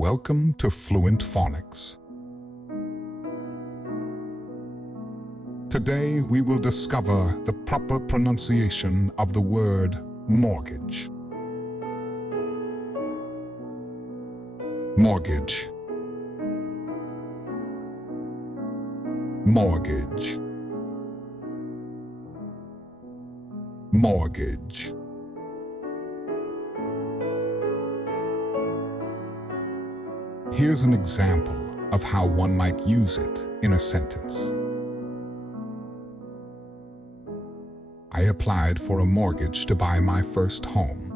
Welcome to Fluent Phonics. Today we will discover the proper pronunciation of the word mortgage. Mortgage. Mortgage. Mortgage. Here's an example of how one might use it in a sentence. I applied for a mortgage to buy my first home.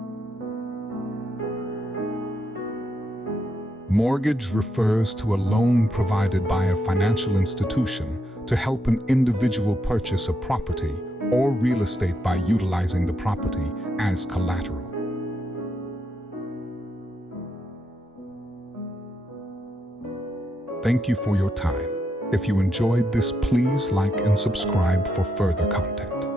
Mortgage refers to a loan provided by a financial institution to help an individual purchase a property or real estate by utilizing the property as collateral. Thank you for your time. If you enjoyed this, please like and subscribe for further content.